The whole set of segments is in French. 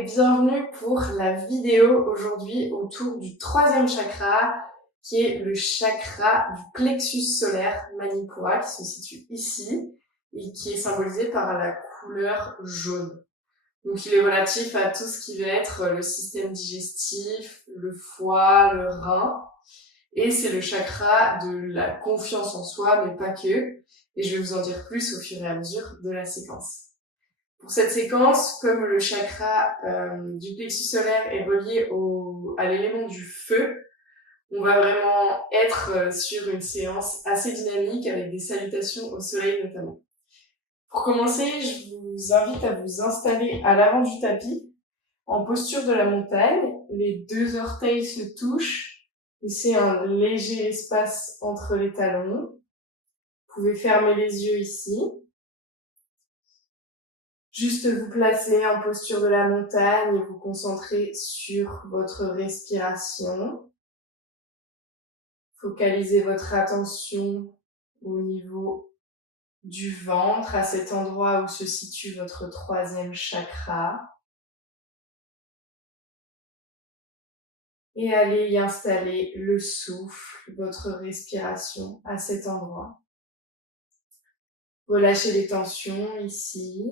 et bienvenue pour la vidéo aujourd'hui autour du troisième chakra qui est le chakra du plexus solaire Manipura qui se situe ici et qui est symbolisé par la couleur jaune. Donc il est relatif à tout ce qui va être le système digestif, le foie, le rein, et c'est le chakra de la confiance en soi mais pas que, et je vais vous en dire plus au fur et à mesure de la séquence. Pour cette séquence, comme le chakra du plexus solaire est relié à l'élément du feu, on va vraiment être sur une séance assez dynamique avec des salutations au soleil notamment. Pour commencer, je vous invite à vous installer à l'avant du tapis, en posture de la montagne. Les deux orteils se touchent, laissez un léger espace entre les talons. Vous pouvez fermer les yeux ici. Juste vous placer en posture de la montagne et vous concentrer sur votre respiration. Focalisez votre attention au niveau du ventre, à cet endroit où se situe votre troisième chakra. Et allez y installer le souffle, votre respiration à cet endroit. Relâchez les tensions ici.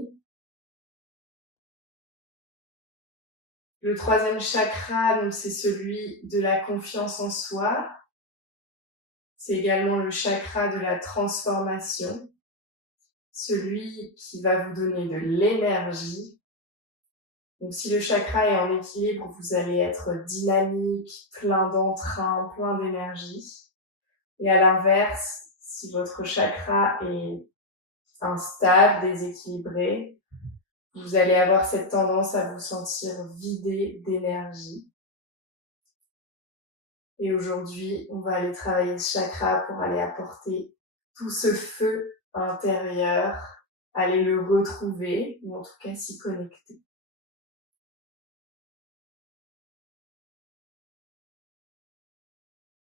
Le troisième chakra, donc c'est celui de la confiance en soi. C'est également le chakra de la transformation, celui qui va vous donner de l'énergie. Donc si le chakra est en équilibre, vous allez être dynamique, plein d'entrain, plein d'énergie. Et à l'inverse, si votre chakra est instable, déséquilibré, vous allez avoir cette tendance à vous sentir vidé d'énergie. Et aujourd'hui, on va aller travailler ce chakra pour aller apporter tout ce feu intérieur, aller le retrouver, ou en tout cas s'y connecter.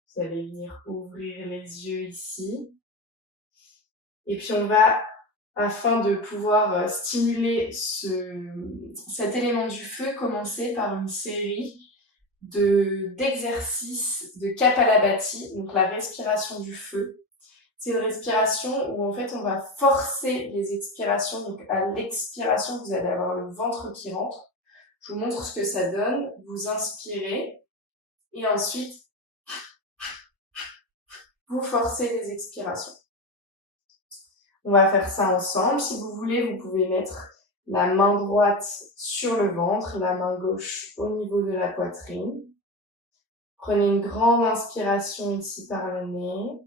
Vous allez venir ouvrir les yeux ici. Et puis on va, afin de pouvoir stimuler cet élément du feu, commencer par une série d'exercices de Kapalabhati, donc la respiration du feu. C'est une respiration où en fait on va forcer les expirations. Donc à l'expiration, vous allez avoir le ventre qui rentre. Je vous montre ce que ça donne. Vous inspirez et ensuite vous forcez les expirations. On va faire ça ensemble. Si vous voulez, vous pouvez mettre la main droite sur le ventre, la main gauche au niveau de la poitrine. Prenez une grande inspiration ici par le nez.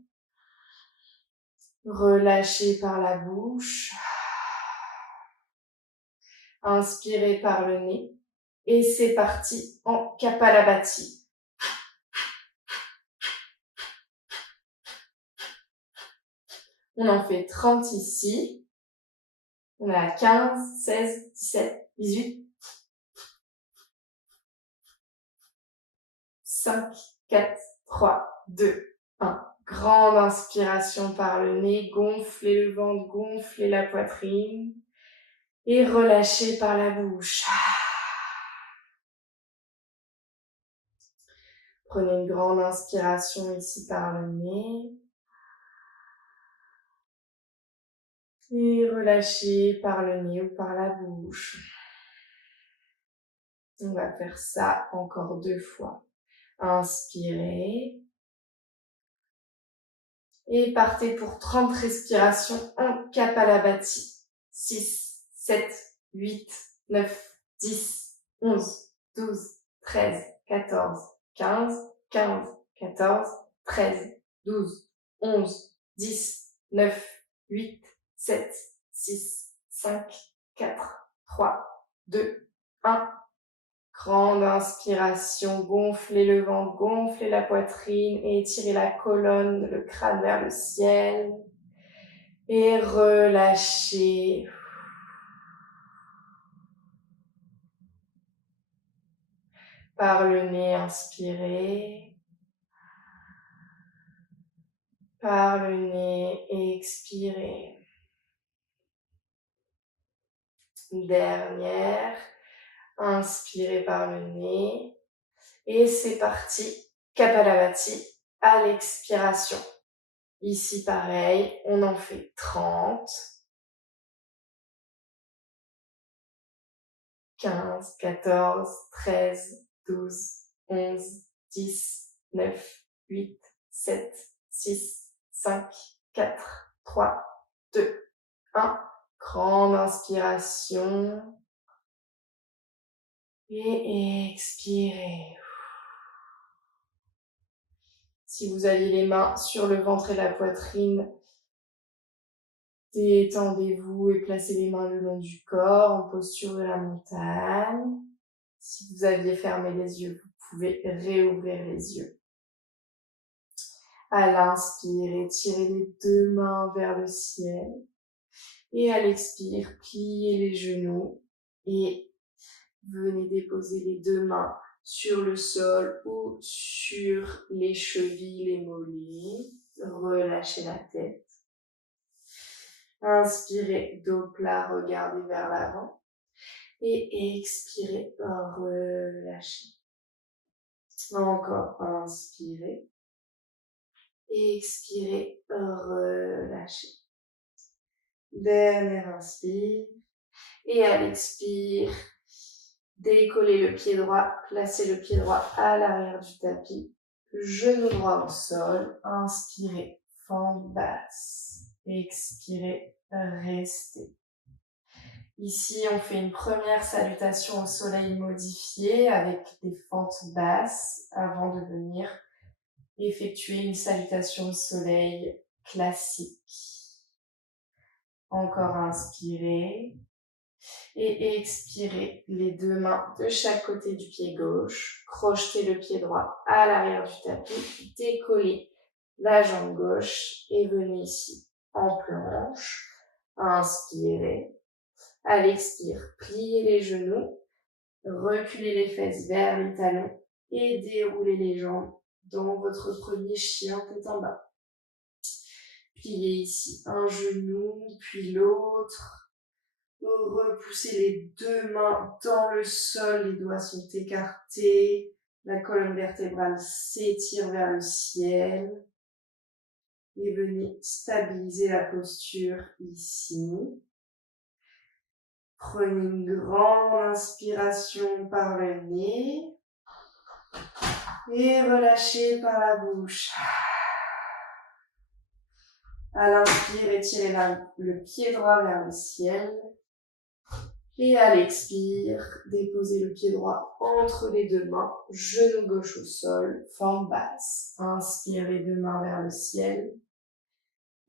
Relâchez par la bouche. Inspirez par le nez. Et c'est parti en Kapalabhati. On en fait 30 ici. On est à 15, 16, 17, 18. 5, 4, 3, 2, 1. Grande inspiration par le nez. Gonflez le ventre, gonflez la poitrine. Et relâchez par la bouche. Prenez une grande inspiration ici par le nez. Et relâchez par le nez ou par la bouche. On va faire ça encore 2 fois. Inspirez. Et partez pour 30 respirations en Kapalabhati. 6, 7, 8, 9, 10, 11, 12, 13, 14, 15, 15, 14, 13, 12, 11, 10, 9, 8, 7, 6, 5, 4, 3, 2, 1. Grande inspiration, gonflez le ventre, gonflez la poitrine et étirez la colonne, le crâne vers le ciel. Et relâchez. Par le nez, inspirez. Par le nez, expirez. Dernière. Inspirez par le nez. Et c'est parti. Kapalabhati à l'expiration. Ici, pareil, on en fait 30. 15, 14, 13, 12, 11, 10, 9, 8, 7, 6, 5, 4, 3, 2, 1. Grande inspiration. Et expirez. Si vous aviez les mains sur le ventre et la poitrine, détendez-vous et placez les mains le long du corps en posture de la montagne. Si vous aviez fermé les yeux, vous pouvez réouvrir les yeux. À l'inspire, étirez les deux mains vers le ciel. Et à l'expire, pliez les genoux et venez déposer les deux mains sur le sol ou sur les chevilles, les mollets. Relâchez la tête. Inspirez, dos plat, regardez vers l'avant. Et expirez, relâchez. Encore, inspirez. Expirez, relâchez. Dernier inspire. Et à l'expire, décollez le pied droit, placez le pied droit à l'arrière du tapis, genou droit au sol, inspirez, fente basse, expirez, restez. Ici, on fait une première salutation au soleil modifiée avec des fentes basses avant de venir effectuer une salutation au soleil classique. Encore inspirez. Et expirez, les deux mains de chaque côté du pied gauche. Crochetez le pied droit à l'arrière du tapis. Décollez la jambe gauche et venez ici en planche. Inspirez. À l'expire, pliez les genoux. Reculez les fesses vers les talons et déroulez les jambes dans votre premier chien tête en bas. Pliez ici un genou, puis l'autre. Repoussez les deux mains dans le sol, les doigts sont écartés, la colonne vertébrale s'étire vers le ciel. Et venez stabiliser la posture ici. Prenez une grande inspiration par le nez et relâchez par la bouche. À l'inspire, étirez le pied droit vers le ciel. Et à l'expire, déposez le pied droit entre les deux mains, genou gauche au sol, forme basse. Inspire les deux mains vers le ciel.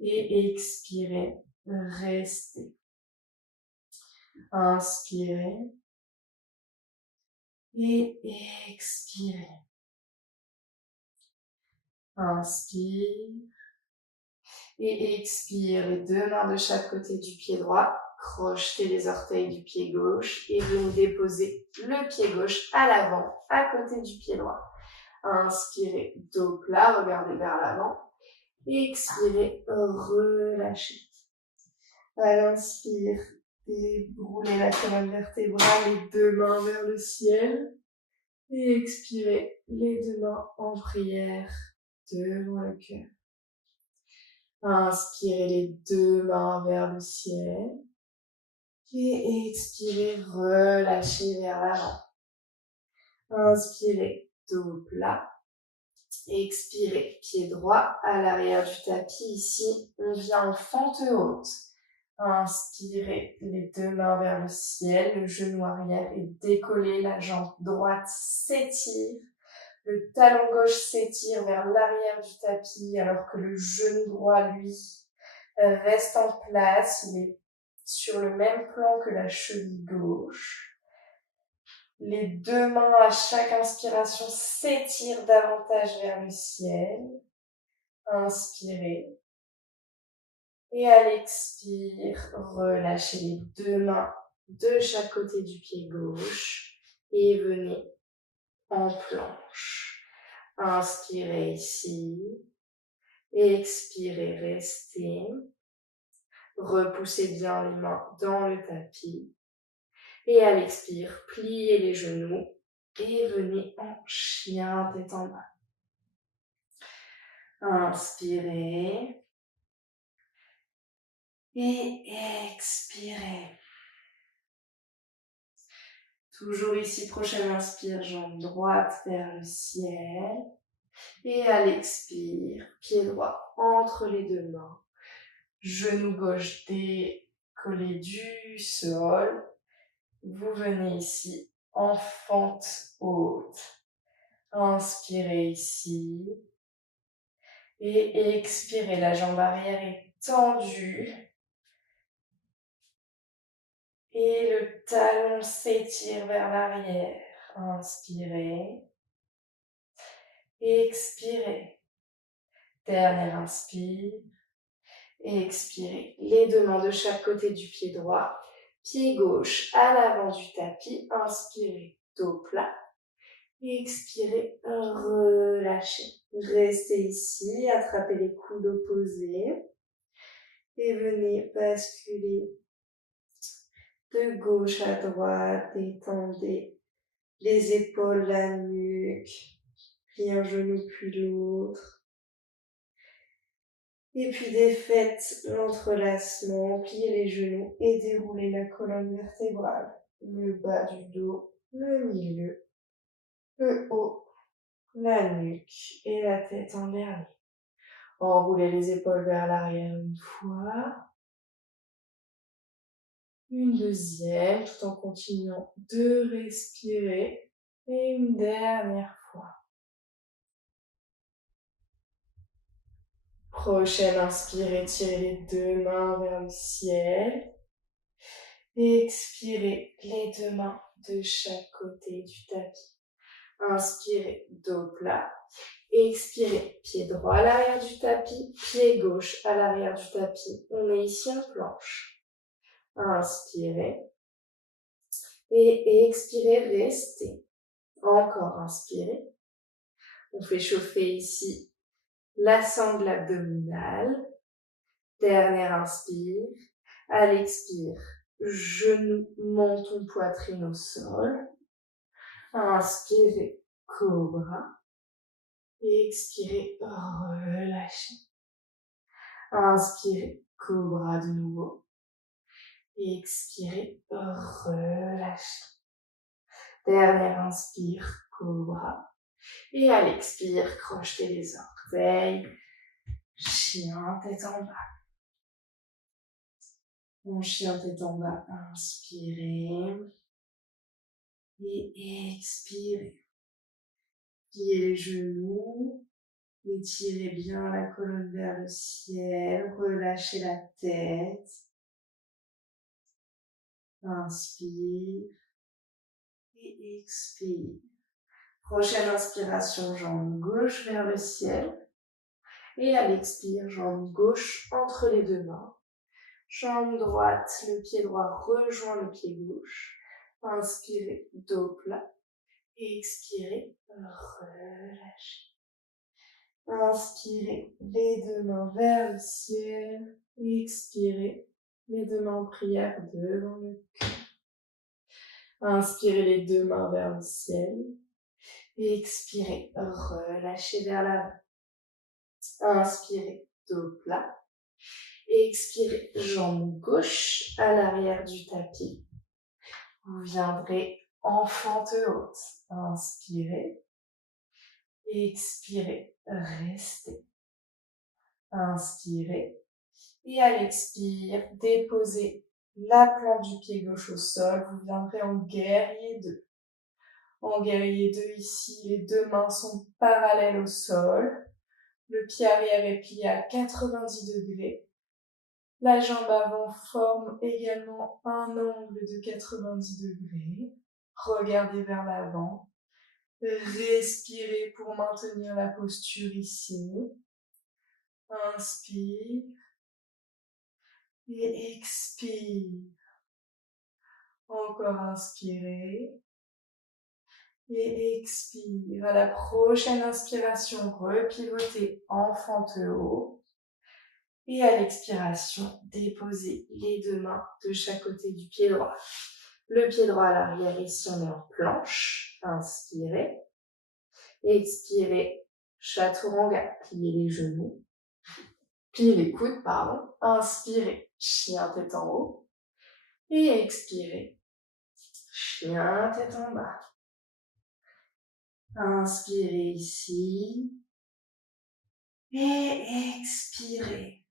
Et expirez, restez. Inspirez. Et expirez. Inspire. Et expire, les deux mains de chaque côté du pied droit. Crochetez les orteils du pied gauche et venez déposer le pied gauche à l'avant, à côté du pied droit. Inspirez, dos plat, regardez vers l'avant. Expirez, relâchez. À l'inspire, déroulez la colonne vertébrale, les deux mains vers le ciel. Et expirez, les deux mains en prière devant le cœur. Inspirez les deux mains vers le ciel. Et expirez, relâchez vers l'avant. Inspirez, dos plat. Expirez, pied droit à l'arrière du tapis. Ici, on vient en fente haute. Inspirez, les deux mains vers le ciel, le genou arrière et décollez, la jambe droite s'étire. Le talon gauche s'étire vers l'arrière du tapis alors que le genou droit, lui, reste en place. Il est sur le même plan que la cheville gauche. Les deux mains à chaque inspiration s'étirent davantage vers le ciel. Inspirez. Et à l'expire, relâchez les deux mains de chaque côté du pied gauche et venez en planche. Inspirez ici. Expirez, restez. Repoussez bien les mains dans le tapis. Et à l'expire, pliez les genoux et venez en chien tête en bas. Inspirez. Et expirez. Toujours ici, prochaine inspire, jambe droite vers le ciel. Et à l'expire, pied droit entre les deux mains. Genou gauche décollé du sol. Vous venez ici en fente haute. Inspirez ici. Et expirez, la jambe arrière est tendue. Et le talon s'étire vers l'arrière. Inspirez. Expirez. Dernière inspire. Expirez. Les deux mains de chaque côté du pied droit. Pied gauche à l'avant du tapis. Inspirez. Dos plat. Expirez. Relâchez. Restez ici. Attrapez les coudes opposés. Et venez basculer de gauche à droite. Détendez les épaules, la nuque. Puis un genou puis l'autre. Et puis défaites l'entrelacement, pliez les genoux et déroulez la colonne vertébrale. Le bas du dos, le milieu, le haut, la nuque et la tête en dernier. Enroulez les épaules vers l'arrière une fois. Une deuxième, tout en continuant de respirer. Et une dernière fois. Prochaine inspire, étirez les deux mains vers le ciel. Expirez les deux mains de chaque côté du tapis. Inspirez, dos plat. Expirez, pied droit à l'arrière du tapis, pied gauche à l'arrière du tapis. On est ici en planche. Inspirez. Et expirez, restez. Encore inspirez. On fait chauffer ici la sangle abdominale. Dernière inspire. À l'expire, genou, menton, poitrine au sol. Inspirez, cobra. Et expirez, relâchez. Inspirez, cobra de nouveau. Et expirez, relâchez. Dernière inspire, cobra. Et à l'expire, crochetez les orteils. Chien, tête en bas. Mon chien, tête en bas. Inspirez. Et expirez. Pliez les genoux. Étirez bien la colonne vers le ciel. Relâchez la tête. Inspire. Et expire. Prochaine inspiration, jambe gauche vers le ciel. Et à l'expire, jambe gauche entre les deux mains. Jambe droite, le pied droit rejoint le pied gauche. Inspirez, dos plat. Et expirez, relâchez. Inspirez, les deux mains vers le ciel. Expirez, les deux mains en prière devant le cœur. Inspirez les deux mains vers le ciel. Expirez, relâchez vers l'avant. Inspirez, dos plat. Expirez, jambe gauche à l'arrière du tapis. Vous viendrez en fente haute. Inspirez. Expirez, restez. Inspirez. Et à l'expire, déposez la plante du pied gauche au sol. Vous viendrez en guerrier 2. En guerrier 2, ici, les deux mains sont parallèles au sol. Le pied arrière est plié à 90 degrés. La jambe avant forme également un angle de 90 degrés. Regardez vers l'avant. Respirez pour maintenir la posture ici. Inspire. Et expire. Encore inspirez. Et expire. À la prochaine inspiration, repivotez en fente haut. Et à l'expiration, déposez les deux mains de chaque côté du pied droit. Le pied droit à l'arrière, ici on est en planche. Inspirez. Expirez. Chaturanga. Pliez les genoux. Pliez les coudes, pardon. Inspirez. Chien tête en haut. Et expirez. Chien tête en bas. Inspirez ici. Et expirez.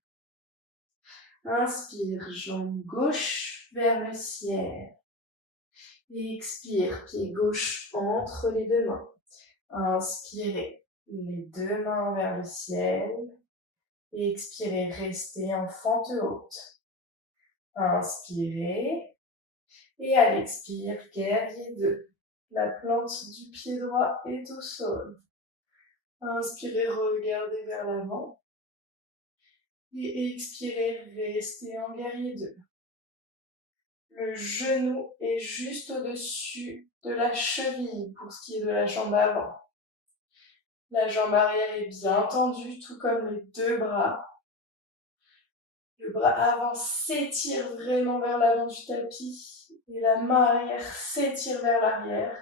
Inspire, jambe gauche vers le ciel. Expire, pied gauche entre les deux mains. Inspirez, les deux mains vers le ciel. Expirez, restez en fente haute. Inspirez. Et à l'expire, guerrier 2. La plante du pied droit est au sol. Inspirez, regardez vers l'avant. Et expirez, restez en guerrier 2. Le genou est juste au-dessus de la cheville pour ce qui est de la jambe avant. La jambe arrière est bien tendue, tout comme les deux bras. Le bras avant s'étire vraiment vers l'avant du tapis et la main arrière s'étire vers l'arrière.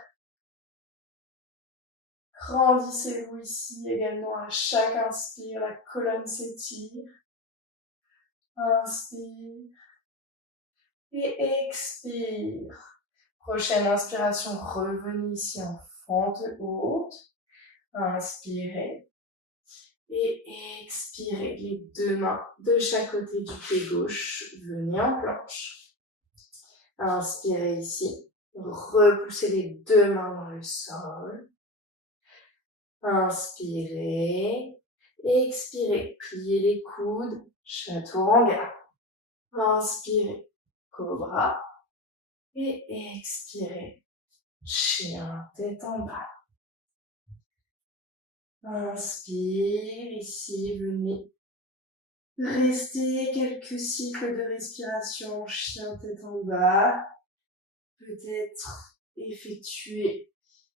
Grandissez-vous ici également à chaque inspire, la colonne s'étire. Inspire et expire. Prochaine inspiration, revenez ici en fente haute. Inspirez et expirez. Les deux mains de chaque côté du pied gauche. Venez en planche. Inspirez ici. Repoussez les deux mains dans le sol. Inspirez. Expirez. Pliez les coudes. Chaturanga. Inspirez. Cobra. Et expirez. Chien tête en bas. Inspire, ici, venez. Restez quelques cycles de respiration, chien tête en bas. Peut-être effectuer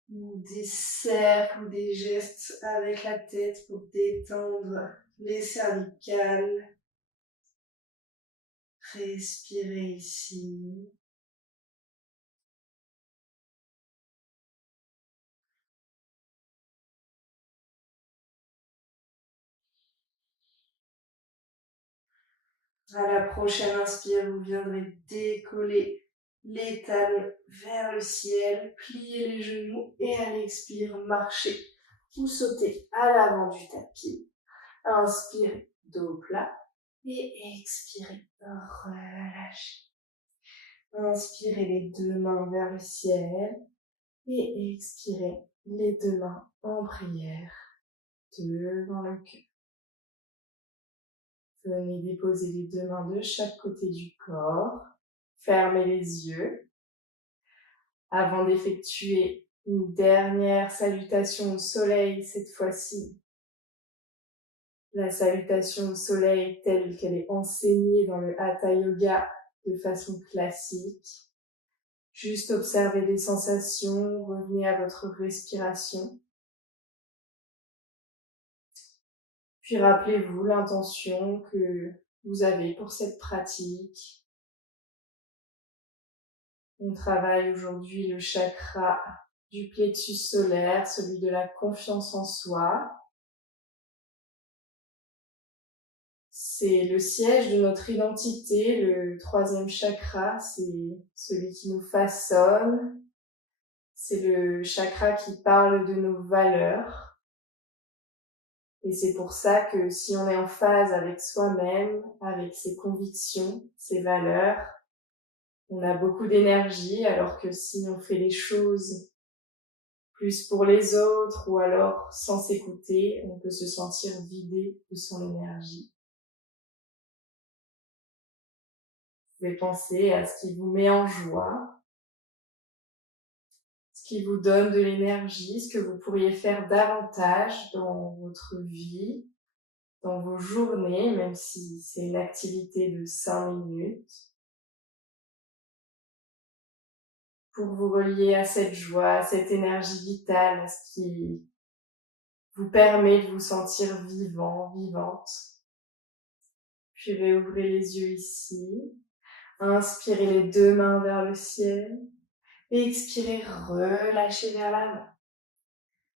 des cercles ou des gestes avec la tête pour détendre les cervicales. Respirez ici. À la prochaine inspire, vous viendrez décoller les talons vers le ciel, plier les genoux et à l'expire, marcher ou sauter à l'avant du tapis. Inspirez, dos plat et expirez, relâchez. Inspirez les deux mains vers le ciel et expirez les deux mains en prière devant le cœur. Venez déposer les deux mains de chaque côté du corps. Fermez les yeux. Avant d'effectuer une dernière salutation au soleil, cette fois-ci, la salutation au soleil telle qu'elle est enseignée dans le Hatha Yoga de façon classique. Juste observez les sensations, revenez à votre respiration. Puis rappelez-vous l'intention que vous avez pour cette pratique. On travaille aujourd'hui le chakra du plexus solaire, celui de la confiance en soi. C'est le siège de notre identité, le troisième chakra, c'est celui qui nous façonne. C'est le chakra qui parle de nos valeurs. Et c'est pour ça que si on est en phase avec soi-même, avec ses convictions, ses valeurs, on a beaucoup d'énergie, alors que si on fait les choses plus pour les autres ou alors sans s'écouter, on peut se sentir vidé de son énergie. Vous pouvez penser à ce qui vous met en joie, ce qui vous donne de l'énergie, ce que vous pourriez faire davantage dans votre vie, dans vos journées, même si c'est une activité de 5 minutes, pour vous relier à cette joie, à cette énergie vitale, à ce qui vous permet de vous sentir vivant, vivante. Puis réouvrez les yeux ici. Inspirez les deux mains vers le ciel. Expirez, relâchez vers l'avant.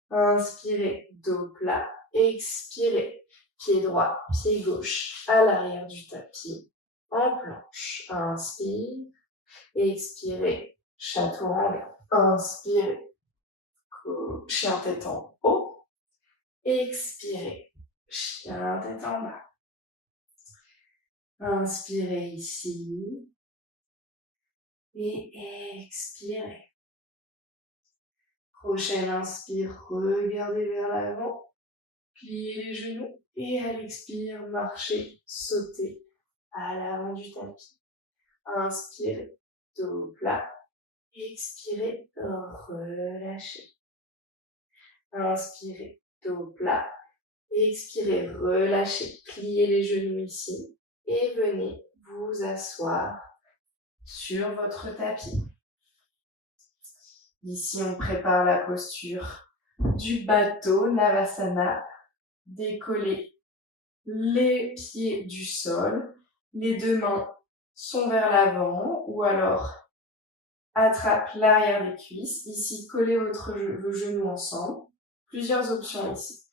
Inspirez, dos plat. Expirez, pied droit, pied gauche à l'arrière du tapis, en planche. Inspire, expirez, chaturanga. Inspirez, chien tête en haut. Expirez, chien tête en bas. Inspirez ici et expirez. Prochaine inspire, regardez vers l'avant, pliez les genoux et à l'expire, marchez, sautez à l'avant du tapis. Inspirez, dos plat, expirez, relâchez. Inspirez, dos plat, expirez, relâchez, pliez les genoux ici et venez vous asseoir sur votre tapis. Ici, on prépare la posture du bateau Navasana. Décollez les pieds du sol. Les deux mains sont vers l'avant ou alors attrape l'arrière des cuisses. Ici, collez vos genoux ensemble. Plusieurs options ici.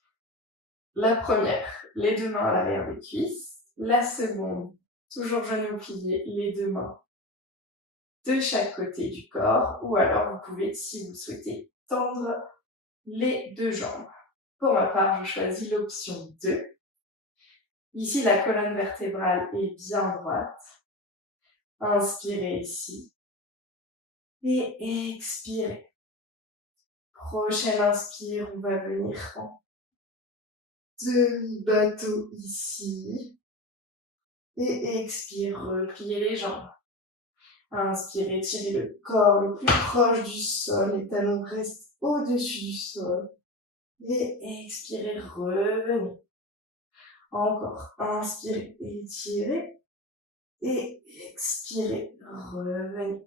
La première, les deux mains à l'arrière des cuisses. La seconde, toujours genoux pliés, les deux mains de chaque côté du corps, ou alors vous pouvez, si vous le souhaitez, tendre les deux jambes. Pour ma part, je choisis l'option 2. Ici, la colonne vertébrale est bien droite. Inspirez ici. Et expirez. Prochaine inspire, on va venir en demi-bateau ici. Et expire, repliez les jambes. Inspirez, tirez le corps le plus proche du sol, les talons restent au-dessus du sol. Et expirez, revenez. Encore, inspirez, étirez. Et expirez, revenez.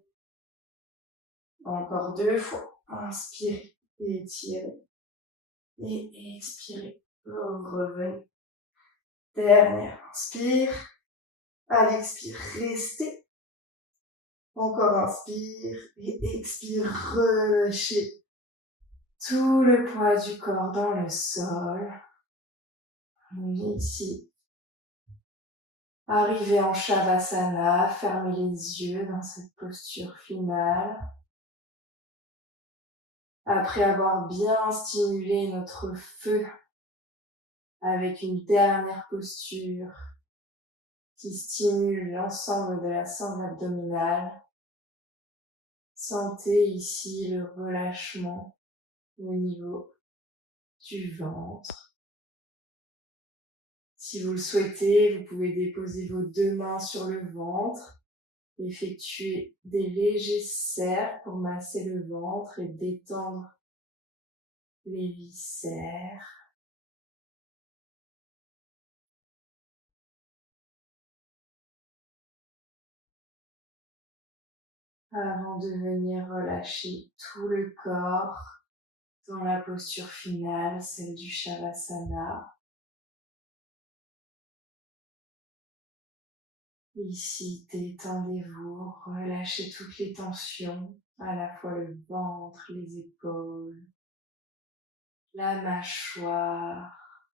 Encore 2 fois. Inspirez, étirez. Et expirez, revenez. Dernière inspire. À l'expire, restez. Encore inspire et expire, relâchez tout le poids du corps dans le sol. Ici, arrivez en Shavasana, fermez les yeux dans cette posture finale. Après avoir bien stimulé notre feu avec une dernière posture qui stimule l'ensemble de la sangle abdominale, sentez ici le relâchement au niveau du ventre. Si vous le souhaitez, vous pouvez déposer vos deux mains sur le ventre, effectuer des légers cercles pour masser le ventre et détendre les viscères. Avant de venir relâcher tout le corps dans la posture finale, celle du Shavasana. Ici, détendez-vous, relâchez toutes les tensions, à la fois le ventre, les épaules, la mâchoire.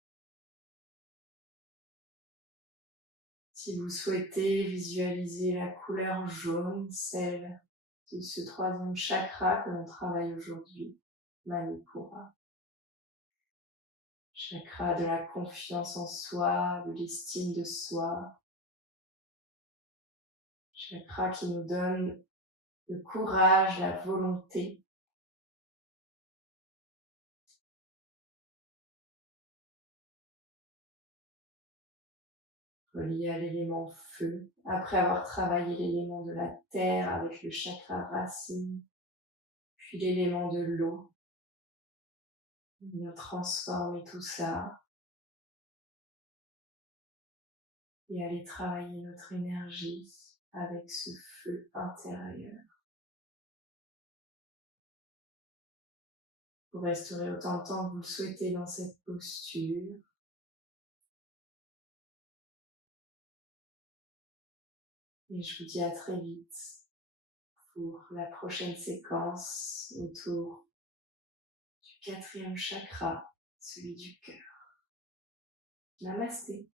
Si vous souhaitez visualiser la couleur jaune, celle de ce troisième chakra que l'on travaille aujourd'hui, Manipura. Chakra de la confiance en soi, de l'estime de soi. Chakra qui nous donne le courage, la volonté. Relié à l'élément feu, après avoir travaillé l'élément de la terre avec le chakra racine, puis l'élément de l'eau. On transforme tout ça et aller travailler notre énergie avec ce feu intérieur. Vous resterez autant de temps que vous le souhaitez dans cette posture. Et je vous dis à très vite pour la prochaine séquence autour du 4e chakra, celui du cœur. Namasté.